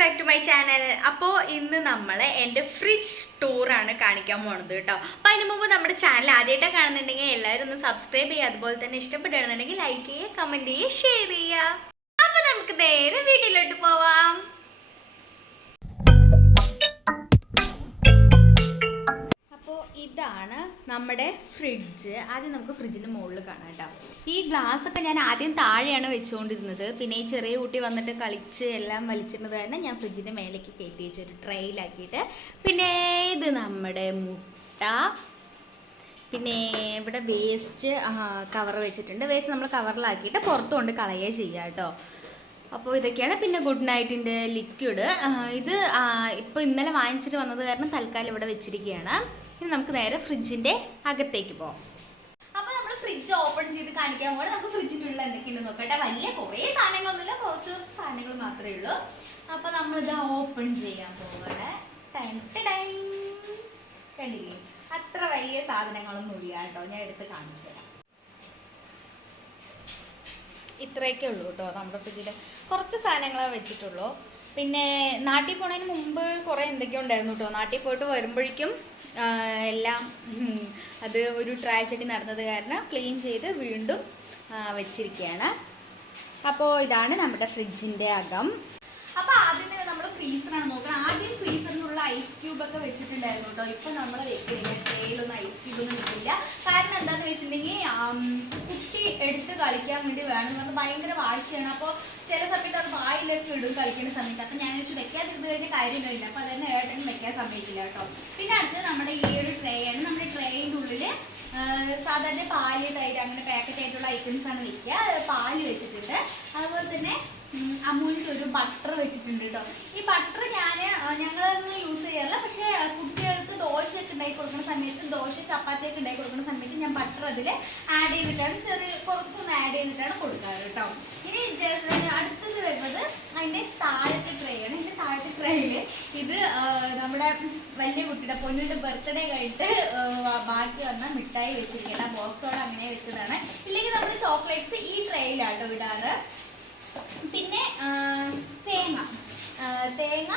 Back to my channel. അപ്പോൾ ഇന്ന് നമ്മൾ എൻ്റെ ഫ്രിഡ്ജ് ടൂറാണ് കാണിക്കാൻ പോണത് കേട്ടോ. അപ്പോൾ അതിന് മുമ്പ് നമ്മുടെ ചാനൽ ആദ്യമായിട്ടാണ് കാണുന്നുണ്ടെങ്കിൽ എല്ലാവരും ഒന്ന് സബ്സ്ക്രൈബ് ചെയ്യുക. അതുപോലെ തന്നെ ഇഷ്ടപ്പെടുകയാണെന്നുണ്ടെങ്കിൽ ലൈക്ക് ചെയ്യുക, കമൻറ്റ് ചെയ്യുക, ഷെയർ ചെയ്യുക. അപ്പോൾ നമുക്ക് നേരെ വീട്ടിലോട്ട് പോവാം. ഇതാണ് നമ്മുടെ ഫ്രിഡ്ജ്. ആദ്യം നമുക്ക് ഫ്രിഡ്ജിൻ്റെ മുകളിൽ കാണാം കേട്ടോ. ഈ ഗ്ലാസ് ഒക്കെ ഞാൻ ആദ്യം താഴെയാണ് വെച്ചുകൊണ്ടിരുന്നത്. പിന്നെ ഈ ചെറിയ കുട്ടി വന്നിട്ട് കളിച്ച് എല്ലാം വലിച്ചിരുന്നത് കാരണം ഞാൻ ഫ്രിഡ്ജിൻ്റെ മേലേക്ക് കയറ്റി വെച്ചു, ഒരു ട്രെയിലാക്കിയിട്ട്. പിന്നെ ഇത് നമ്മുടെ മുട്ട, പിന്നെ ഇവിടെ വേസ്റ്റ് കവർ വെച്ചിട്ടുണ്ട്. വേസ്റ്റ് നമ്മൾ കവറിലാക്കിയിട്ട് പുറത്തു കൊണ്ട് കളയുക ചെയ്യുക കേട്ടോ. അപ്പോൾ ഇതൊക്കെയാണ്. പിന്നെ ഗുഡ് നൈറ്റിൻ്റെ ലിക്വിഡ്, ഇത് ഇപ്പോൾ ഇന്നലെ വാങ്ങിച്ചിട്ട് വന്നത് കാരണം തൽക്കാലം ഇവിടെ വെച്ചിരിക്കുകയാണ്. ഇനി നമുക്ക് നേരെ ഫ്രിഡ്ജിൻ്റെ അകത്തേക്ക് പോകാം. അപ്പോൾ നമ്മൾ ഫ്രിഡ്ജ് ഓപ്പൺ ചെയ്ത് കാണിക്കാൻ പോകണം. നമുക്ക് ഫ്രിഡ്ജിൻ്റെ ഉള്ളിൽ എന്തൊക്കെയുണ്ടെന്ന് നോക്കട്ടെ. വലിയ കുറേ സാധനങ്ങളൊന്നുമില്ല, കുറച്ച് സാധനങ്ങൾ മാത്രമേ ഉള്ളൂ. അപ്പോൾ നമ്മളിത് ഓപ്പൺ ചെയ്യാൻ പോകണേ. കണ്ടില്ലേ, അത്ര വലിയ സാധനങ്ങളൊന്നും ഇല്ല കേട്ടോ. ഞാൻ എടുത്ത് കാണിച്ചു തരാം. ഇത്രയൊക്കെ ഉള്ളൂ കേട്ടോ. നമ്മുടെ ഫ്രിഡ്ജിൽ കുറച്ച് സാധനങ്ങളാണ് വെച്ചിട്ടുള്ളൂ. പിന്നെ നാട്ടിൽ പോണതിന് മുമ്പ് കുറേ എന്തൊക്കെയോ ഉണ്ടായിരുന്നു കേട്ടോ. നാട്ടിൽ പോയിട്ട് വരുമ്പോഴേക്കും എല്ലാം അത് ഒരു ട്രാജഡി നടന്നത് കാരണം ക്ലീൻ ചെയ്ത് വീണ്ടും വെച്ചിരിക്കുകയാണ്. അപ്പോൾ ഇതാണ് നമ്മുടെ ഫ്രിഡ്ജിൻ്റെ അകം. അപ്പോൾ ആദ്യം തന്നെ നമ്മൾ ഫ്രീസറാണ് നോക്കണം. ആദ്യം ഫ്രീസറിനുള്ള ഐസ് ക്യൂബ് ഒക്കെ വെച്ചിട്ടുണ്ടായിരുന്നു കേട്ടോ. ഇപ്പം നമ്മൾ വെക്കില്ല, ട്രെയിലൊന്നും ഐസ് ക്യൂബൊന്നും വെക്കില്ല. കാരണം എന്താണെന്ന് വെച്ചിട്ടുണ്ടെങ്കിൽ കുട്ടി എടുത്ത് കളിക്കാൻ വേണ്ടി വേണം. നമുക്ക് ഭയങ്കര വാശിയാണ്. അപ്പോൾ ചില സമയത്ത് അത് വായിലൊക്കെ ഇടും കളിക്കുന്ന സമയത്ത്. അപ്പം ഞാൻ വെച്ച് വെക്കാതിരുന്ന് കഴിഞ്ഞാൽ കാര്യം കഴിയില്ല. അപ്പോൾ അതന്നെ ഏട്ടനും വെക്കാൻ സമ്മതിക്കില്ല കേട്ടോ. പിന്നെ അടുത്ത് നമ്മുടെ ഈ ഒരു ട്രേ ആണ്. നമ്മുടെ ട്രേയിൻ്റെ ഉള്ളിൽ സാധാരണ പാല്, തൈര് അങ്ങനെ പാക്കറ്റ് ആയിട്ടുള്ള ഐറ്റംസാണ് വെക്കുക. പാല് വെച്ചിട്ടുണ്ട്. അതുപോലെ തന്നെ അമൂലിൻ്റെ ഒരു ബട്ടർ വെച്ചിട്ടുണ്ട് കേട്ടോ. ഈ ബട്ടർ ഞങ്ങളൊന്നും യൂസ് ചെയ്യാറില്ല. പക്ഷേ കുട്ടികൾക്ക് ദോശയൊക്കെ ഉണ്ടാക്കി കൊടുക്കുന്ന സമയത്ത്, ദോശ ചപ്പാത്തിയൊക്കെ ഉണ്ടാക്കി കൊടുക്കുന്ന സമയത്ത് ഞാൻ ബട്ടർ അതിൽ ആഡ് ചെയ്തിട്ടാണ്, കുറച്ചൊന്ന് ആഡ് ചെയ്തിട്ടാണ് കൊടുക്കാറ് കേട്ടോ. ഇനി അടുത്തത് വരുന്നത് അതിൻ്റെ താഴത്തെ ട്രേ ആണ്. ഇതിൻ്റെ താഴത്തെ ട്രേയിൽ ഇത് നമ്മുടെ വലിയ കുട്ടിയുടെ പൊന്നിൻ്റെ ബർത്ത്ഡേ കഴിഞ്ഞിട്ട് ബാക്കി വന്ന മിഠായി വെച്ചിരിക്കുകയാണ്. ആ ബോക്സോടെ അങ്ങനെ വെച്ചതാണ്. ഇല്ലെങ്കിൽ നമ്മൾ ചോക്ലേറ്റ്സ് ഈ ട്രേയിലാട്ടോ ഇടാറ്. പിന്നെ തേങ്ങ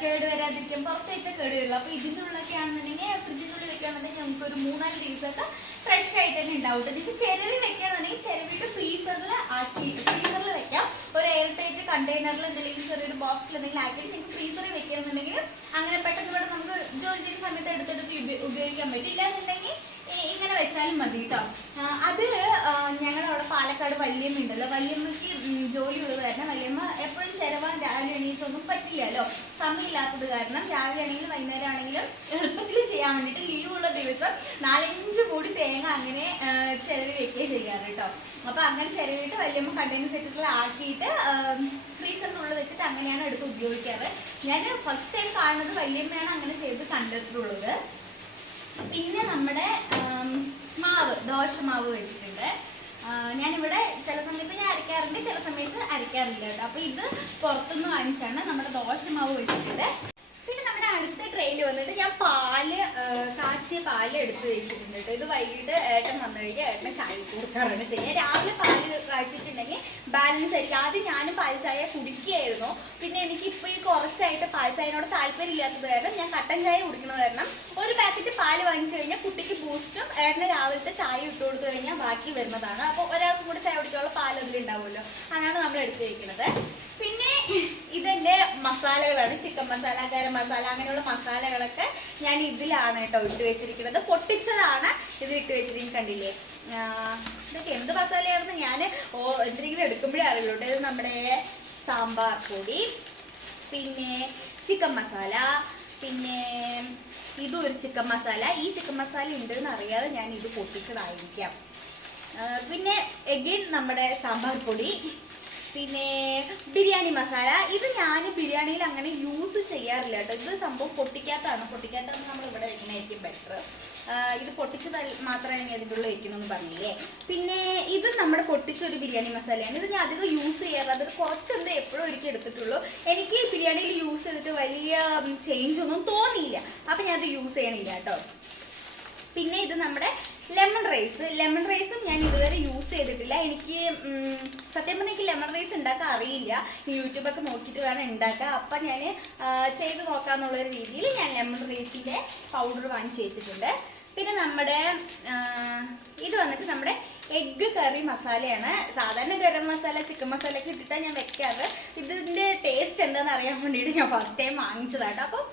കേട് വരാതിരിക്കും, പുറത്ത് വെച്ചാൽ കേട് വരില്ല. അപ്പോൾ ഇതിൻ്റെ ഉള്ളൊക്കെ ആണെന്നുണ്ടെങ്കിൽ ഫ്രിഡ്ജിനുള്ളിൽ വെക്കുകയാണെന്നുണ്ടെങ്കിൽ നമുക്കൊരു 3-4 ദിവസമൊക്കെ ഫ്രഷ് ആയിട്ട് തന്നെ ഉണ്ടാവും. നിങ്ങൾക്ക് ചിരവി വെക്കുകയാണെന്നുണ്ടെങ്കിൽ ചിരവിട്ട് ഫ്രീസറിൽ വെക്കാം. ഒരു എയർ ടൈറ്റ് കണ്ടെയ്നറിൽ എന്തെങ്കിലും ചെറിയൊരു ബോക്സിൽ എന്തെങ്കിലും ആക്കിയിട്ട് നിങ്ങൾക്ക് ഫ്രീസറിൽ വെക്കുകയാണെന്നുണ്ടെങ്കിൽ അങ്ങനെ പെട്ടെന്ന് ഇവിടെ നമുക്ക് ജോലി ചെയ്യുന്ന സമയത്ത് എടുത്തെടുത്ത് ഉപയോഗിക്കാൻ പറ്റില്ല എന്നുണ്ടെങ്കിൽ ഇങ്ങനെ വെച്ചാലും മതി കേട്ടോ. അത് ഞങ്ങളവിടെ പാലക്കാട് വല്യമ്മ ഉണ്ടല്ലോ, വല്യമ്മയ്ക്ക് ജോലി ഉള്ളത് കാരണം വല്യമ്മ എപ്പോഴും ചിരവാൻ രാവിലെ എണീച്ചൊന്നും പറ്റില്ലല്ലോ. സമയമില്ലാത്തത് കാരണം രാവിലെ ആണെങ്കിലും വൈകുന്നേരം ആണെങ്കിലും എളുപ്പത്തിൽ ചെയ്യാൻ വേണ്ടിയിട്ട് ലീവുള്ള ദിവസം 4-5 മൂടി തേങ്ങ അങ്ങനെ ചിരവി വെക്കുകയും ചെയ്യാറ് കേട്ടോ. അപ്പോൾ അങ്ങനെ ചിരവിയിട്ട് വല്യമ്മ കണ്ടെയ്നർ സെറ്റിൽ ആക്കിയിട്ട് ഫ്രീസറിനുള്ളിൽ വെച്ചിട്ട് അങ്ങനെയാണ് എടുത്ത് ഉപയോഗിക്കാറ്. ഞാൻ ഫസ്റ്റ് ടൈം കാണുന്നത് വല്യമ്മയാണ് അങ്ങനെ ചെയ്ത് കണ്ടിട്ടുള്ളത്. പിന്നെ നമ്മുടെ ദോശമാവ് വെച്ചിട്ടുണ്ട്. ഞാനിവിടെ ചില സമയത്ത് ഞാൻ അരയ്ക്കാറുണ്ട്, ചില സമയത്ത് അരയ്ക്കാറില്ല കേട്ടോ. അപ്പോൾ ഇത് പുറത്തുനിന്ന് വാങ്ങിച്ചാണ്. നമ്മുടെ ദോശമാവ് വെച്ചിട്ടുണ്ട്. പിന്നെ നമ്മുടെ അടുത്ത ട്രെയിൽ വന്നിട്ട് ഞാൻ കാച്ചിയ പാല് എടുത്ത് വെച്ചിട്ടുണ്ട് കേട്ടോ. ഇത് വൈകിട്ട് ഏട്ടൻ വന്നു കഴിഞ്ഞാൽ ഏട്ടനെ ചായ കൊടുക്കാറാണ് ചെയ്യുക. രാവിലെ പാല് കാച്ചിട്ടുണ്ടെങ്കിൽ ബാലൻസ് ആയിരിക്കും. ആദ്യം ഞാനും പാൽ ചായ കുടിക്കുകയായിരുന്നു. പിന്നെ എനിക്കിപ്പോൾ ഈ കുറച്ചായിട്ട് പാൽ ചായനോട് താല്പര്യം ഇല്ലാത്തത് കാരണം ഞാൻ കട്ടൻ ചായ കുടിക്കുന്നത് കാരണം ഒരു പാക്കറ്റ് പാല് വാങ്ങിച്ചു കഴിഞ്ഞാൽ കുട്ടിക്ക് ബൂസ്റ്റും ഏട്ടന് രാവിലത്തെ ചായ ഇട്ട് കൊടുത്തു കഴിഞ്ഞാൽ ബാക്കി വരുന്നതാണ്. അപ്പോൾ ഒരാൾക്കും കൂടെ ചായ കുടിക്കാനുള്ള പാൽ അതിലുണ്ടാവുമല്ലോ, അതാണ് നമ്മൾ എടുത്ത് വയ്ക്കുന്നത്. പിന്നെ ഇതെൻ്റെ മസാലകളാണ്. ചിക്കൻ മസാല, ഗരം മസാല, അങ്ങനെയുള്ള മസാലകളൊക്കെ ഞാൻ ഇതിലാണ് കേട്ടോ ഇട്ട് വെച്ചിരിക്കുന്നത്. പൊട്ടിച്ചതാണ് ഇത് ഇട്ട് വെച്ചിരിക്കുന്നത്. കണ്ടില്ലേ, ഇതൊക്കെ എന്ത് മസാലയായിരുന്നു ഞാൻ എന്തെങ്കിലും എടുക്കുമ്പോഴേ അറിയുള്ളൂ. ഇത് നമ്മുടെ സാമ്പാർ പൊടി, പിന്നെ ചിക്കൻ മസാല, പിന്നെ ഇതും ഒരു ചിക്കൻ മസാല. ഈ ചിക്കൻ മസാല ഉണ്ടെന്ന് അറിയാതെ ഞാൻ ഇത് പൊട്ടിച്ചതായിരിക്കാം. പിന്നെ എഗെയിൻ നമ്മുടെ സാമ്പാർ പൊടി, പിന്നെ ബിരിയാണി മസാല. ഇത് ഞാൻ ബിരിയാണിയിൽ അങ്ങനെ യൂസ് ചെയ്യാറില്ല കേട്ടോ. ഇത് സംഭവം പൊട്ടിക്കാത്തതാണ് നമ്മൾ ഇവിടെ വെക്കണമായിരിക്കും ബെറ്റർ. ഇത് പൊട്ടിച്ചത് മാത്രമേ അതിൻ്റെ ഉള്ളിൽ വെക്കണമെന്ന് പറഞ്ഞില്ലേ. പിന്നെ ഇത് നമ്മുടെ പൊട്ടിച്ചൊരു ബിരിയാണി മസാലയാണ്. ഇത് ഞാൻ അധികം യൂസ് ചെയ്യാറ്, അതൊരു കുറച്ചെന്ത് എപ്പോഴും ഒരിക്കൽ എടുത്തിട്ടുള്ളൂ. എനിക്ക് ബിരിയാണിയിൽ യൂസ് ചെയ്തിട്ട് വലിയ ചേഞ്ച് ഒന്നും തോന്നിയില്ല, അപ്പം ഞാൻ അത് യൂസ് ചെയ്യണില്ല കേട്ടോ. പിന്നെ ഇത് നമ്മുടെ ലെമൺ റൈസും ഞാൻ ഇതുവരെ യൂസ് ചെയ്തിട്ടില്ല. എനിക്ക് സത്യം പറഞ്ഞാൽ എനിക്ക് ലെമൺ റൈസ് ഉണ്ടാക്കാൻ അറിയില്ല. യൂട്യൂബൊക്കെ നോക്കിയിട്ട് വേണം ഉണ്ടാക്കാൻ. അപ്പം ഞാൻ ചെയ്ത് നോക്കാമെന്നുള്ളൊരു രീതിയിൽ ഞാൻ ലെമൺ റൈസിൻ്റെ പൗഡർ വാങ്ങിച്ച് വെച്ചിട്ടുണ്ട്. പിന്നെ നമ്മുടെ ഇത് വന്നിട്ട് നമ്മുടെ എഗ്ഗ് കറി മസാലയാണ്. സാധാരണ ഗരം മസാല ചിക്കൻ മസാല ഒക്കെ ഇട്ടിട്ടാണ് ഞാൻ വെക്കാറ്. ഇതിൻ്റെ ടേസ്റ്റ് എന്താണെന്ന് അറിയാൻ വേണ്ടിയിട്ട് ഞാൻ ഫസ്റ്റ് ടൈം വാങ്ങിച്ചതാട്ടോ. അപ്പം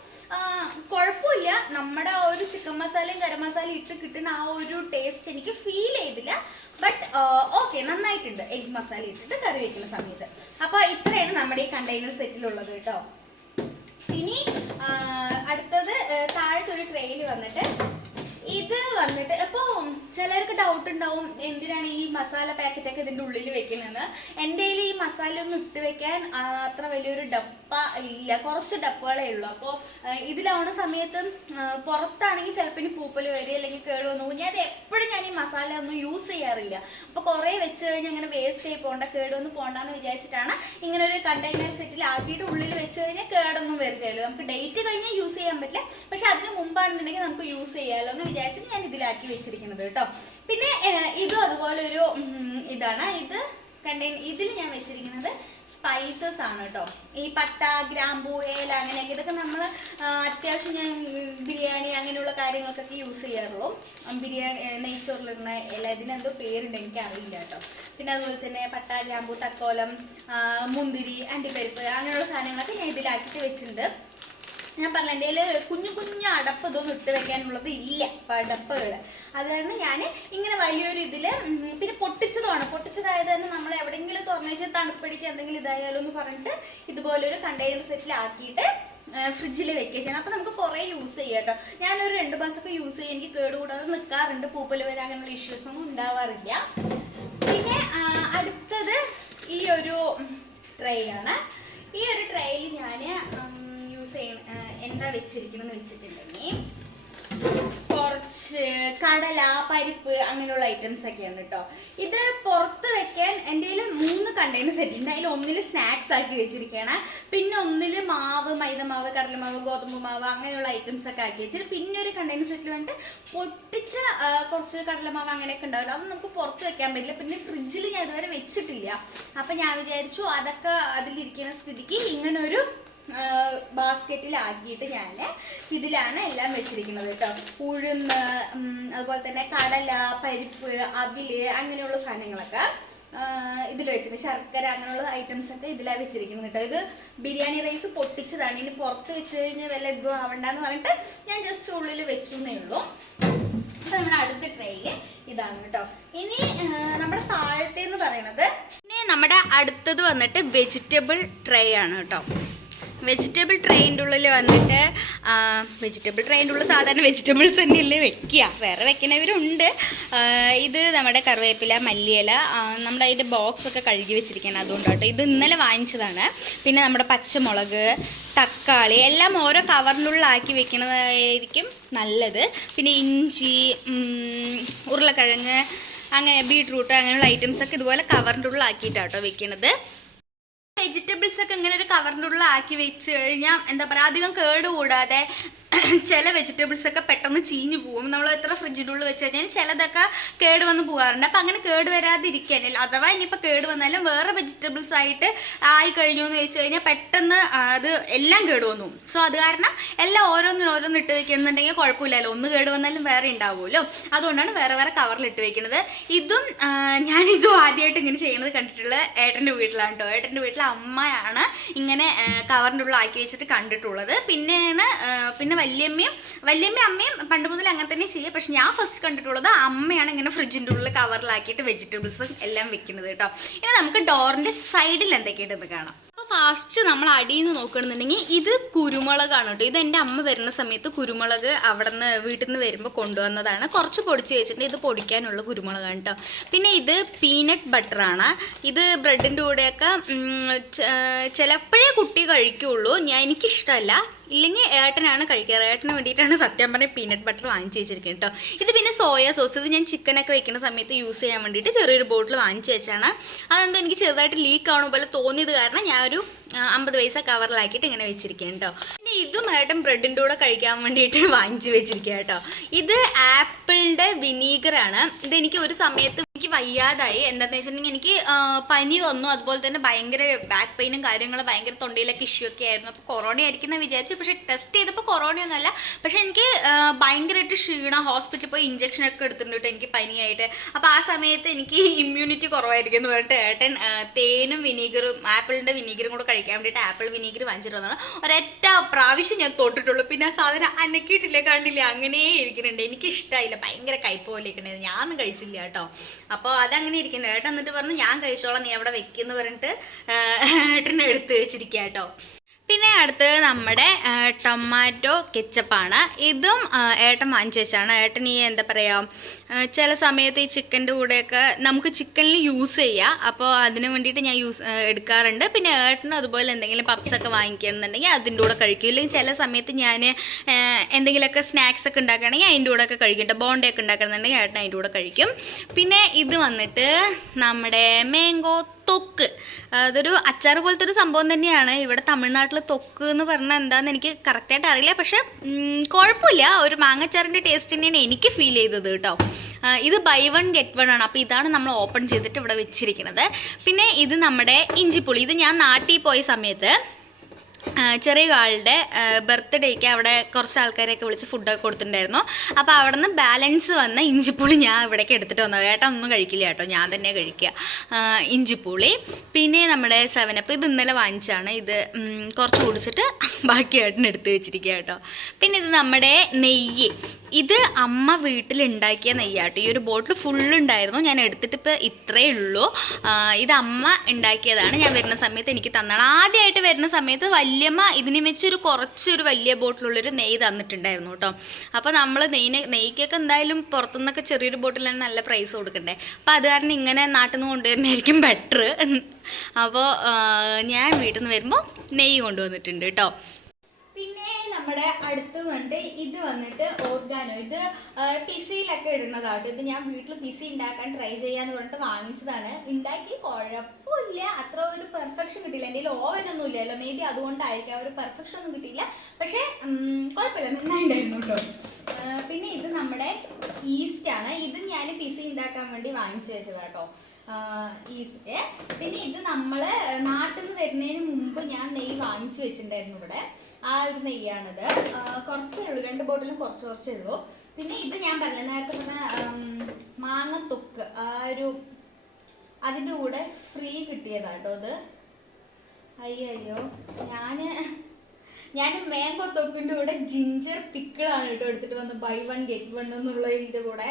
കുഴപ്പമില്ല, നമ്മുടെ ആ ഒരു ചിക്കൻ മസാലയും ഗരം മസാലയും ഇട്ട് കിട്ടുന്ന ആ ഒരു ടേസ്റ്റ് എനിക്ക് ഫീൽ ചെയ്തില്ല. ബട്ട് ഓക്കെ, നന്നായിട്ടുണ്ട് എഗ് മസാല ഇട്ടിട്ട് കറി വെക്കുന്ന സമയത്ത്. അപ്പോൾ ഇത്രയാണ് നമ്മുടെ ഈ കണ്ടെയ്നർ സെറ്റിലുള്ളത് കേട്ടോ. ഇനി അടുത്തത് താഴത്തെ ഒരു ട്രെയിൽ വന്നിട്ട് ഇത് വന്നിട്ട് ഇപ്പോൾ ചിലർക്ക് ഡൗട്ട് ഉണ്ടാവും എന്തിനാണ് ഈ മസാല പാക്കറ്റൊക്കെ ഇതിൻ്റെ ഉള്ളിൽ വെക്കുന്നതെന്ന്. എൻ്റെ കയ്യിൽ ഈ മസാല ഒന്നും ഇട്ട് വെക്കാൻ അത്ര വലിയൊരു ഡപ്പ ഇല്ല, കുറച്ച് ഡപ്പകളേ ഉള്ളൂ. അപ്പോൾ ഇതിലാവുന്ന സമയത്ത് പുറത്താണെങ്കിൽ ചിലപ്പോൾ ഇനി പൂപ്പൽ വരിക അല്ലെങ്കിൽ കേടുവന്നു പോകും. ഞാൻ എപ്പോഴും ഞാൻ ഈ മസാല ഒന്നും യൂസ് ചെയ്യാറില്ല. അപ്പോൾ കുറേ വെച്ച് കഴിഞ്ഞാൽ അങ്ങനെ വേസ്റ്റ് ആയി പോകണ്ട, കേടൊന്നും പോകണ്ടെന്ന് വിചാരിച്ചിട്ടാണ് ഇങ്ങനെ ഒരു കണ്ടെയ്നർ സെറ്റിൽ ആക്കിയിട്ട് ഉള്ളിൽ വെച്ച് കഴിഞ്ഞാൽ കേടൊന്നും വരില്ലല്ലോ. നമുക്ക് ഡേറ്റ് കഴിഞ്ഞാൽ യൂസ് ചെയ്യാൻ പറ്റില്ല, പക്ഷെ അതിന് മുമ്പാണെന്നുണ്ടെങ്കിൽ നമുക്ക് യൂസ് ചെയ്യാമല്ലോ എന്ന് വിചാരിച്ചിട്ട് ഞാൻ ഇതിലാക്കി വെച്ചിരിക്കുന്നത് കേട്ടോ. പിന്നെ ഇതും അതുപോലെ ഒരു ഇതാണ്. ഇതിൽ ഞാൻ വെച്ചിരിക്കുന്നത് സ്പൈസസ് ആണ് കേട്ടോ. ഈ പട്ട, ഗ്രാമ്പൂ, ഏല അങ്ങനെയൊക്കെ ഇതൊക്കെ നമ്മൾ അത്യാവശ്യം ഞാൻ ബിരിയാണി അങ്ങനെയുള്ള കാര്യങ്ങൾക്കൊക്കെ യൂസ് ചെയ്യാറുള്ളൂ. ബിരിയാണി നെയ്ച്ചോറിലിടുന്ന ഇല, ഇതിനെന്തോ പേരുണ്ട്, എനിക്ക് അറിയില്ല കേട്ടോ. പിന്നെ അതുപോലെ തന്നെ പട്ട, ഗ്രാമ്പൂ, തക്കോലം, മുന്തിരി, അണ്ടിപ്പരിപ്പ് അങ്ങനെയുള്ള സാധനങ്ങളൊക്കെ ഞാൻ ഇതിലാക്കിയിട്ട് വെച്ചിട്ടുണ്ട്. ഞാൻ പറഞ്ഞ എൻ്റെ കയ്യിൽ കുഞ്ഞു കുഞ്ഞു അടപ്പ് ഇതൊന്നും ഇട്ട് വെക്കാനുള്ളത് ഇല്ല, അടപ്പുകൾ. അത് കാരണം ഞാൻ ഇങ്ങനെ വലിയൊരു ഇതിൽ, പിന്നെ പൊട്ടിച്ചതായത് തന്നെ നമ്മൾ എവിടെയെങ്കിലും തുറന്നു വെച്ചാൽ തണുപ്പടിക്കുക എന്തെങ്കിലും ഇതായാലും എന്ന് പറഞ്ഞിട്ട് ഇതുപോലൊരു കണ്ടെയ്നർ സെറ്റിലാക്കിയിട്ട് ഫ്രിഡ്ജിൽ വെക്കുക ചെയ്യണം. അപ്പം നമുക്ക് കുറേ യൂസ് ചെയ്യാം കേട്ടോ. ഞാനൊരു 2 മാസമൊക്കെ യൂസ് ചെയ്യും, എനിക്ക് കേടുകൂടാതെ നിൽക്കാറുണ്ട്. പൂപ്പൽ വരെ അങ്ങനെയുള്ള ഇഷ്യൂസ് ഒന്നും ഉണ്ടാവാറില്ല. പിന്നെ അടുത്തത് ഈ ഒരു ട്രേ ആണ്. ഈ ഒരു ട്രേയിൽ ഞാൻ എന്താ വെച്ചിരിക്കണമെന്ന് വെച്ചിട്ടുണ്ടെങ്കിൽ കുറച്ച് കടല, പരിപ്പ് അങ്ങനെയുള്ള ഐറ്റംസ് ഒക്കെയാണ് കേട്ടോ. ഇത് പുറത്ത് വെക്കാൻ എൻ്റെ കയ്യിൽ 3 കണ്ടെയ്നർ സെറ്റ് ഉണ്ട്. അതിൽ ഒന്നിൽ സ്നാക്സ് ആക്കി വെച്ചിരിക്കുകയാണ്, പിന്നെ ഒന്നിൽ മാവ്, മൈദമാവ്, കടലമാവ്, ഗോതമ്പ് മാവ് അങ്ങനെയുള്ള ഐറ്റംസ് ഒക്കെ ആക്കി വെച്ചിട്ട്, പിന്നെ ഒരു കണ്ടെയ്നർ സെറ്റിൽ വേണ്ടിയിട്ട് പൊട്ടിച്ച കുറച്ച് കടലമാവ് അങ്ങനെയൊക്കെ ഉണ്ടാവില്ല, അത് നമുക്ക് പുറത്ത് വെക്കാൻ പറ്റില്ല. പിന്നെ ഫ്രിഡ്ജിൽ ഞാൻ ഇതുവരെ വെച്ചിട്ടില്ല. അപ്പം ഞാൻ വിചാരിച്ചു അതൊക്കെ അതിലിരിക്കുന്ന സ്ഥിതിക്ക് ഇങ്ങനൊരു ബാസ്ക്കറ്റിലാക്കിയിട്ട് ഞാൻ ഇതിലാണ് എല്ലാം വെച്ചിരിക്കുന്നത് കേട്ടോ. ഉഴുന്ന്, അതുപോലെ തന്നെ കടല, പരിപ്പ്, അവില് അങ്ങനെയുള്ള സാധനങ്ങളൊക്കെ ഇതിൽ വെച്ചിട്ട്, ശർക്കര അങ്ങനെയുള്ള ഐറ്റംസ് ഒക്കെ ഇതിലാണ് വെച്ചിരിക്കുന്നത് കേട്ടോ. ഇത് ബിരിയാണി റൈസ് പൊട്ടിച്ചതാണ്. ഇനി പുറത്ത് വെച്ച് കഴിഞ്ഞാൽ വല്ല ഇതും ആവണ്ടെന്ന് പറഞ്ഞിട്ട് ഞാൻ ജസ്റ്റ് ഉള്ളിൽ വെച്ചു എന്നേ ഉള്ളൂ. അപ്പം നമ്മുടെ അടുത്ത ട്രേയിൽ ഇതാണ് കേട്ടോ. ഇനി നമ്മുടെ താഴത്തേന്ന് പറയുന്നത്, പിന്നെ നമ്മുടെ അടുത്തത് വന്നിട്ട് വെജിറ്റബിൾ ട്രേ ആണ് കേട്ടോ. വെജിറ്റബിൾ ട്രെയിൻ്റെ ഉള്ളിൽ വന്നിട്ട് വെജിറ്റബിൾ ട്രെയിൻ്റെ ഉള്ളിൽ സാധാരണ വെജിറ്റബിൾസ് തന്നെയല്ലേ വെക്കുക, വേറെ വെക്കുന്നവരുണ്ട്. ഇത് നമ്മുടെ കറിവേപ്പില, മല്ലിയില, നമ്മുടെ അതിൻ്റെ ബോക്സൊക്കെ കഴുകി വെച്ചിരിക്കുകയാണ്, അതുകൊണ്ടാട്ടോ. ഇത് ഇന്നലെ വാങ്ങിച്ചതാണ്. പിന്നെ നമ്മുടെ പച്ചമുളക്, തക്കാളി എല്ലാം ഓരോ കവറിൻ്റെ ഉള്ളിലാക്കി വെക്കുന്നതായിരിക്കും നല്ലത്. പിന്നെ ഇഞ്ചി, ഉരുളക്കിഴങ്ങ്, അങ്ങനെ ബീട്രൂട്ട് അങ്ങനെയുള്ള ഐറ്റംസൊക്കെ ഇതുപോലെ കവറിൻ്റെ ഉള്ളിലാക്കിയിട്ടാട്ടോ വെക്കുന്നത്. വെജിറ്റബിൾസ് ഒക്കെ ഇങ്ങനെ ഒരു കവറിൻ്റെ ഉള്ളിലാക്കി വെച്ച് കഴിഞ്ഞാൽ എന്താ പറയുക, അധികം കേടുകൂടാതെ ചില വെജിറ്റബിൾസ് ഒക്കെ പെട്ടെന്ന് ചീഞ്ഞു പോകും. നമ്മൾ എത്ര ഫ്രിഡ്ജിൻ്റെ ഉള്ളിൽ വെച്ച് കഴിഞ്ഞാൽ ചിലതൊക്കെ കേട് വന്ന് പോകാറുണ്ട്. അപ്പം അങ്ങനെ കേട് വരാതിരിക്കാനില്ല, അഥവാ ഇനിയിപ്പോൾ കേട് വന്നാലും വേറെ വെജിറ്റബിൾസ് ആയിട്ട് ആയി കഴിഞ്ഞു എന്ന് വെച്ച് കഴിഞ്ഞാൽ പെട്ടെന്ന് അത് എല്ലാം കേട് വന്നു. സോ അത് കാരണം എല്ലാം ഓരോന്നിട്ട് വെക്കുന്നുണ്ടെങ്കിൽ കുഴപ്പമില്ലല്ലോ, ഒന്ന് കേട് വന്നാലും വേറെ ഉണ്ടാവുമല്ലോ. അതുകൊണ്ടാണ് വേറെ വേറെ കവറിൽ ഇട്ട് വെക്കുന്നത്. ഞാനിതും ആദ്യമായിട്ട് ഇങ്ങനെ ചെയ്യുന്നത് കണ്ടിട്ടുള്ളത് ഏട്ടൻ്റെ വീട്ടിലാണ് കേട്ടോ. ഏട്ടൻ്റെ വീട്ടിൽ അമ്മയാണ് ഇങ്ങനെ കവറിൻ്റെ ഉള്ളിൽ ആക്കി വെച്ചിട്ട് കണ്ടിട്ടുള്ളത്. പിന്നെ വല്യമ്മയും അമ്മയും പണ്ട് മുതൽ അങ്ങനെ തന്നെ ചെയ്യുക. പക്ഷെ ഞാൻ ഫസ്റ്റ് കണ്ടിട്ടുള്ളത് അമ്മയാണ് ഇങ്ങനെ ഫ്രിഡ്ജിൻ്റെ ഉള്ളിൽ കവറിലാക്കിയിട്ട് വെജിറ്റബിൾസ് എല്ലാം വെക്കുന്നത് കേട്ടോ. ഇനി നമുക്ക് ഡോറിൻ്റെ സൈഡിൽ എന്തൊക്കെയായിട്ടെന്ന് കാണാം. അപ്പോൾ ഫസ്റ്റ് നമ്മൾ അടിയിൽ നിന്ന് നോക്കുകയാണെന്നുണ്ടെങ്കിൽ ഇത് കുരുമുളകാണ് കേട്ടോ. ഇത് എൻ്റെ അമ്മ വരുന്ന സമയത്ത് കുരുമുളക് അവിടെ നിന്ന് വീട്ടിൽ നിന്ന് വരുമ്പോൾ കൊണ്ടുവന്നതാണ്. കുറച്ച് പൊടിച്ച് വെച്ചിട്ടുണ്ട്. ഇത് പൊടിക്കാനുള്ള കുരുമുളകാണ് കേട്ടോ. പിന്നെ ഇത് പീനട്ട് ബട്ടറാണ്. ഇത് ബ്രെഡിൻ്റെ കൂടെയൊക്കെ ചിലപ്പോഴേ കുട്ടി കഴിക്കുള്ളൂ, എനിക്കിഷ്ടമല്ല. ഇല്ലെങ്കിൽ ഏട്ടനാണ് കഴിക്കാറ്. ഏട്ടന് വേണ്ടിയിട്ടാണ് സത്യം പറഞ്ഞാൽ പീനട്ട് ബട്ടർ വാങ്ങിച്ച് വെച്ചിരിക്കുന്നത് കേട്ടോ. ഇത് പിന്നെ സോയ സോസ്, ഇത് ഞാൻ ചിക്കനൊക്കെ വെക്കുന്ന സമയത്ത് യൂസ് ചെയ്യാൻ വേണ്ടിയിട്ട് ചെറിയൊരു ബോട്ടിൽ വാങ്ങിച്ച് വെച്ചാണ്. അതെന്തോ എനിക്ക് ചെറുതായിട്ട് ലീക്ക് ആവണ പോലെ തോന്നിയത് കാരണം ഞാൻ ഒരു 50 പൈസ കവറിലാക്കിയിട്ട് ഇങ്ങനെ വെച്ചിരിക്കുക കേട്ടോ. പിന്നെ ഇതും ഏട്ടൻ ബ്രെഡിൻ്റെ കൂടെ കഴിക്കാൻ വേണ്ടിയിട്ട് വാങ്ങിച്ച് വെച്ചിരിക്കുക കേട്ടോ. ഇത് ആപ്പിളിൻ്റെ വിനീഗറാണ്. ഇതെനിക്ക് ഒരു സമയത്ത് എനിക്ക് വയ്യാതായി. എന്താണെന്ന് വെച്ചിട്ടുണ്ടെങ്കിൽ എനിക്ക് പനി വന്നു, അതുപോലെ തന്നെ ഭയങ്കര ബാക്ക് പെയിനും കാര്യങ്ങളും, ഭയങ്കര തൊണ്ടയിലൊക്കെ ഇഷ്യൂ ഒക്കെ ആയിരുന്നു. അപ്പോൾ കൊറോണ ആയിരിക്കും എന്ന് വിചാരിച്ചു. പക്ഷേ ടെസ്റ്റ് ചെയ്തപ്പോൾ കൊറോണയൊന്നുമല്ല. പക്ഷേ എനിക്ക് ഭയങ്കരമായിട്ട് ക്ഷീണം, ഹോസ്പിറ്റലിൽ പോയി ഇഞ്ചക്ഷനൊക്കെ എടുത്തിട്ടുണ്ട് എനിക്ക് പനിയായിട്ട്. അപ്പോൾ ആ സമയത്ത് എനിക്ക് ഇമ്മ്യൂണിറ്റി കുറവായിരിക്കും എന്ന് പറഞ്ഞിട്ട് ഏട്ടൻ തേനും വിനീഗറും ആപ്പിളിൻ്റെ വിനീഗറും കൂടെ കഴിക്കാൻ വേണ്ടിയിട്ട് ആപ്പിൾ വിനീഗർ വാങ്ങിച്ചിട്ട് വന്നതാണ്. ഒരൊറ്റ പ്രാവശ്യം ഞാൻ തൊട്ടിട്ടുള്ളൂ. പിന്നെ ആ സാധനം അനക്കിയിട്ടില്ല, കണ്ടില്ല, അങ്ങനെ ഇരിക്കുന്നുണ്ട്. എനിക്കിഷ്ടമായില്ല, ഭയങ്കര കയ്പ് പോലെ ഇരിക്കണത്. ഞാനൊന്നും കഴിച്ചില്ല കേട്ടോ. അപ്പോൾ അതങ്ങനെ ഇരിക്കുന്നത്. ഏട്ടൻ എന്നിട്ട് പറഞ്ഞു ഞാൻ കഴിച്ചോളാം, നീ അവിടെ വെക്കുമെന്ന് പറഞ്ഞിട്ട് ഏട്ടനെ എടുത്ത് വെച്ചിരിക്കുക കേട്ടോ. പിന്നെ അടുത്തത് നമ്മുടെ ടൊമാറ്റോ കെച്ചപ്പാണ്. ഇതും ഏട്ടൻ വാങ്ങിച്ചു വെച്ചാണ്. ഏട്ടൻ ഈ എന്താ പറയുക, ചില സമയത്ത് ഈ ചിക്കൻ്റെ കൂടെയൊക്കെ നമുക്ക് ചിക്കനിൽ യൂസ് ചെയ്യാം. അപ്പോൾ അതിന് വേണ്ടിയിട്ട് ഞാൻ എടുക്കാറുണ്ട്. പിന്നെ ഏട്ടനും അതുപോലെ എന്തെങ്കിലും പപ്സൊക്കെ വാങ്ങിക്കുകയാണെന്നുണ്ടെങ്കിൽ അതിൻ്റെ കൂടെ കഴിക്കും. ഇല്ലെങ്കിൽ ചില സമയത്ത് ഞാൻ എന്തെങ്കിലുമൊക്കെ സ്നാക്സ് ഒക്കെ ഉണ്ടാക്കുകയാണെങ്കിൽ അതിൻ്റെ കൂടെ ഒക്കെ കഴിക്കും. ബോണ്ടയൊക്കെ ഉണ്ടാക്കുന്നുണ്ടെങ്കിൽ ഏട്ടൻ അതിൻ്റെ കൂടെ കഴിക്കും. പിന്നെ ഇത് വന്നിട്ട് നമ്മുടെ മാംഗോ തൊക്ക്. അതൊരു അച്ചാർ പോലത്തെ ഒരു സംഭവം തന്നെയാണ്. ഇവിടെ തമിഴ്നാട്ടിൽ തൊക്ക് എന്ന് പറഞ്ഞാൽ എന്താണെന്ന് എനിക്ക് കറക്റ്റായിട്ട് അറിയില്ല. പക്ഷെ കുഴപ്പമില്ല, ഒരു മാങ്ങച്ചാറിൻ്റെ ടേസ്റ്റ് തന്നെയാണ് എനിക്ക് ഫീൽ ചെയ്തത് കേട്ടോ. ഇത് ബൈ 1 get 1 ആണ്. അപ്പോൾ ഇതാണ് നമ്മൾ ഓപ്പൺ ചെയ്തിട്ട് ഇവിടെ വെച്ചിരിക്കുന്നത്. പിന്നെ ഇത് നമ്മുടെ ഇഞ്ചിപ്പുളി. ഇത് ഞാൻ നാട്ടിൽ പോയ സമയത്ത് ചെറിയ ആളുടെ ബർത്ത്ഡേക്ക് അവിടെ കുറച്ച് ആൾക്കാരെയൊക്കെ വിളിച്ച് ഫുഡൊക്കെ കൊടുത്തിട്ടുണ്ടായിരുന്നു. അപ്പോൾ അവിടെ നിന്ന് ബാലൻസ് വന്ന ഇഞ്ചിപ്പുളി ഞാൻ ഇവിടേക്ക് എടുത്തിട്ട് വന്നത്. ഏട്ടൻ ഒന്നും കഴിക്കില്ല കേട്ടോ, ഞാൻ തന്നെ കഴിക്കുക ഇഞ്ചിപ്പുളി. പിന്നെ നമ്മുടെ 7up, ഇത് ഇന്നലെ വാങ്ങിച്ചാണ്. ഇത് കുറച്ച് കുടിച്ചിട്ട് ബാക്കി ഏട്ടൻ എടുത്ത് വെച്ചിരിക്കുക കേട്ടോ. പിന്നെ ഇത് നമ്മുടെ നെയ്യ്. ഇത് അമ്മ വീട്ടിലുണ്ടാക്കിയ നെയ്യാട്ടോ. ഈ ഒരു ബോട്ടിൽ ഫുള്ളുണ്ടായിരുന്നു, ഞാൻ എടുത്തിട്ട് ഇപ്പോൾ ഇത്രയേ ഉള്ളൂ. ഇത് അമ്മ ഉണ്ടാക്കിയതാണ്. ഞാൻ വരുന്ന സമയത്ത് എനിക്ക് തന്നാണ്. ആദ്യമായിട്ട് വരുന്ന സമയത്ത് വല്യമ്മ ഇതിനെ വെച്ചൊരു കുറച്ചൊരു വലിയ ബോട്ടിലുള്ളൊരു നെയ്യ് തന്നിട്ടുണ്ടായിരുന്നു കേട്ടോ. അപ്പോൾ നമ്മൾ നെയ്ക്കൊക്കെ എന്തായാലും പുറത്തുനിന്നൊക്കെ ചെറിയൊരു ബോട്ടിലാണ് നല്ല പ്രൈസ് കൊടുക്കണ്ടേ. അപ്പോൾ അത് കാരണം ഇങ്ങനെ നാട്ടിൽ നിന്ന് കൊണ്ടുവരുന്നതായിരിക്കും ബെറ്റർ. അപ്പോൾ ഞാൻ വീട്ടിൽ നിന്ന് വരുമ്പോൾ നെയ്യ് കൊണ്ടുവന്നിട്ടുണ്ട് കേട്ടോ. പിന്നെ നമ്മുടെ അടുത്ത് വന്നിട്ട് ഇത് വന്നിട്ട് ഓർഗാനോ. ഇത് പിസിയിലൊക്കെ ഇടുന്നതാട്ടോ. ഇത് ഞാൻ വീട്ടിൽ പിസി ഉണ്ടാക്കാൻ ട്രൈ ചെയ്യാന്ന് പറഞ്ഞിട്ട് വാങ്ങിച്ചതാണ്. ഉണ്ടാക്കി കുഴപ്പമില്ല, അത്ര ഒരു പെർഫെക്ഷൻ കിട്ടിയില്ല. എൻ്റെ ഓവനൊന്നും ഇല്ലല്ലോ, മേ ബി അതുകൊണ്ടായിരിക്കാം ഒരു പെർഫെക്ഷൻ ഒന്നും കിട്ടിയില്ല. പക്ഷേ കുഴപ്പമില്ല, നന്നായിട്ടുണ്ടായിരുന്നു കേട്ടോ. പിന്നെ ഇത് നമ്മുടെ ഈസ്റ്റ് ആണ്. ഇത് ഞാൻ പിസി ഉണ്ടാക്കാൻ വേണ്ടി വാങ്ങിച്ചു വെച്ചതാട്ടോ, ഈസ്റ്റ്. പിന്നെ ഇത് നമ്മൾ നാട്ടിൽ നിന്ന് വരുന്നതിന് മുമ്പ് ഞാൻ നെയ്യ് വാങ്ങിച്ചു വെച്ചിട്ടുണ്ടായിരുന്നു ഇവിടെ. ആ ഒരു നെയ്യാണിത്. കുറച്ചേ ഉള്ളൂ, 2 ബോട്ടിലും കുറച്ചേ ഉള്ളൂ. പിന്നെ ഇത് ഞാൻ പറഞ്ഞ നേരത്തെ പറഞ്ഞ മാങ്ങത്തൊക്ക്, ആ ഒരു അതിൻ്റെ കൂടെ ഫ്രീ കിട്ടിയതാട്ടോ ഇത്. അയ്യോ, ഞാൻ മാംഗോ തൊക്കിൻ്റെ കൂടെ ജിഞ്ചർ പിക്കിളാണ് കേട്ടോ എടുത്തിട്ട് വന്ന് ബൈ 1 get 1 എന്നുള്ളതിൻ്റെ കൂടെ.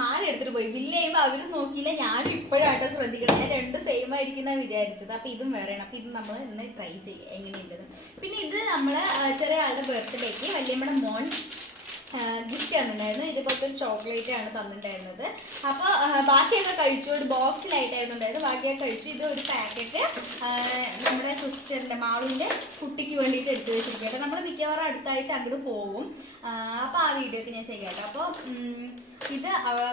മാറി എടുത്തിട്ട് പോയി. ബില്ല് ചെയ്യുമ്പോൾ അവരും നോക്കിയില്ല, ഞാനും ഇപ്പോഴാട്ടോ ശ്രദ്ധിക്കണം. ഞാൻ 2 സെയിം ആയിരിക്കുന്നതാണ് വിചാരിച്ചത്. അപ്പോൾ ഇതും വേറെയാണ്. അപ്പോൾ ഇത് നമ്മൾ ഇന്ന് ട്രൈ ചെയ്യുക എങ്ങനെയുള്ളത്. പിന്നെ ഇത് നമ്മൾ ചെറിയ ആളുടെ ബർത്ത്ഡേക്ക് വല്യമ്മയുടെ മോൻ ഗിഫ്റ്റ് തന്നിട്ടുണ്ടായിരുന്നു. ഇതുപോലത്തെ ഒരു ചോക്ലേറ്റ് ആണ് തന്നിട്ടുണ്ടായിരുന്നത്. അപ്പോൾ ബാക്കിയൊക്കെ കഴിച്ചു, ഒരു ബോക്സിലായിട്ടായിരുന്നു ഉണ്ടായത്. ബാക്കിയൊക്കെ കഴിച്ചു. ഇത് ഒരു പാക്കറ്റ് നമ്മുടെ സിസ്റ്ററിൻ്റെ മാളുവിൻ്റെ കുട്ടിക്ക് വേണ്ടിയിട്ട് എടുത്തു വെച്ചിരിക്കട്ടെ. നമ്മൾ മിക്കവാറും അടുത്ത ആഴ്ച അങ്ങോട്ട് പോകും. അപ്പോൾ ആ വീഡിയോ ഒക്കെ ഞാൻ ചെയ്യാട്ടോ. അപ്പോൾ ഇത്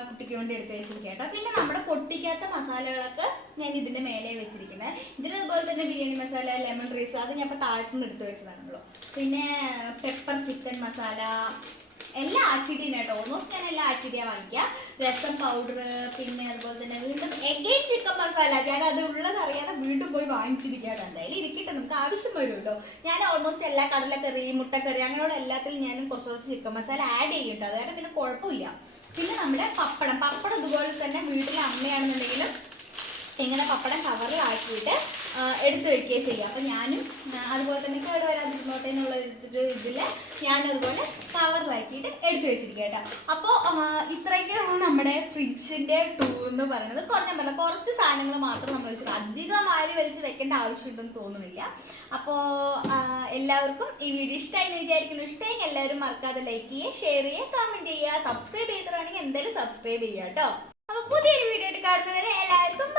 കുട്ടിക്ക് വേണ്ടി എടുത്ത് വെച്ചിരിക്കട്ടോ. പിന്നെ നമ്മുടെ പൊട്ടിക്കാത്ത മസാലകളൊക്കെ ഞാൻ ഇതിൻ്റെ മേലെ വെച്ചിരിക്കുന്നത്. ഇതിലതുപോലെ തന്നെ ബിരിയാണി മസാല, ലെമൺ റൈസ്, അത് ഞാൻ ഇപ്പോൾ താഴത്തുനിന്ന് എടുത്ത് വെച്ചതാണല്ലോ. പിന്നെ പെപ്പർ ചിക്കൻ മസാല എല്ലാം ആച്ചിടിയാണ് കേട്ടോ. ഓൾമോസ്റ്റ് ഞാൻ എല്ലാം ആച്ചിടിയാണ് വാങ്ങിക്കുക. രസം പൗഡർ, പിന്നെ അതുപോലെ തന്നെ വീണ്ടും എഗെയിൻ ചിക്കൻ മസാല. ഞാൻ അത് ഉള്ളത് അറിയാതെ വീണ്ടും പോയി വാങ്ങിച്ചിരിക്കുകയാണ്. എന്തായാലും ഇരിക്കട്ടെ, നമുക്ക് ആവശ്യം വരുമല്ലോ. ഞാൻ ഓൾമോസ്റ്റ് എല്ലാ കടലക്കറി, മുട്ടക്കറി അങ്ങനെയുള്ള എല്ലാത്തിലും ഞാൻ കുറച്ച് ചിക്കൻ മസാല ആഡ് ചെയ്യും കേട്ടോ. അത് കാരണം പിന്നെ കുഴപ്പമില്ല. പിന്നെ നമ്മുടെ പപ്പടം ഇതുപോലെ തന്നെ വീട്ടിലെ അമ്മയാണെന്നുണ്ടെങ്കിലും ഇങ്ങനെ പപ്പടം കവറിലാക്കിയിട്ട് എടുത്ത് വെക്കുകയും ചെയ്യാം. അപ്പോൾ ഞാനും അതുപോലെ തന്നെ കേട് വരാതിരുന്നോട്ടെ എന്നുള്ള ഇതിൽ ഞാനും അതുപോലെ കവറിലാക്കിയിട്ട് എടുത്ത് വെച്ചിരിക്കുക കേട്ടോ. അപ്പോൾ ഇത്രയൊക്കെയാണ് നമ്മുടെ ഫ്രിഡ്ജിൻ്റെ ടൂർ എന്ന് പറയുന്നത്. കുറച്ച് സാധനങ്ങൾ മാത്രം നമ്മൾ വെച്ചു, അധികം വാരി വലിച്ച് വെക്കേണ്ട ആവശ്യമുണ്ടെന്ന് തോന്നുന്നില്ല. അപ്പോൾ എല്ലാവർക്കും ഈ വീഡിയോ ഇഷ്ടമായി എന്ന് വിചാരിക്കുന്നു. ഇഷ്ടമായി എല്ലാവരും മറക്കാതെ ലൈക്ക് ചെയ്യുക, ഷെയർ ചെയ്യുക, കമൻറ്റ് ചെയ്യുക. സബ്സ്ക്രൈബ് ചെയ്തിട്ടാണെങ്കിൽ എന്തായാലും സബ്സ്ക്രൈബ് ചെയ്യുക കേട്ടോ. അപ്പോൾ പുതിയൊരു വീഡിയോ ആയിട്ട് കാണുന്നവരെ എല്ലാവർക്കും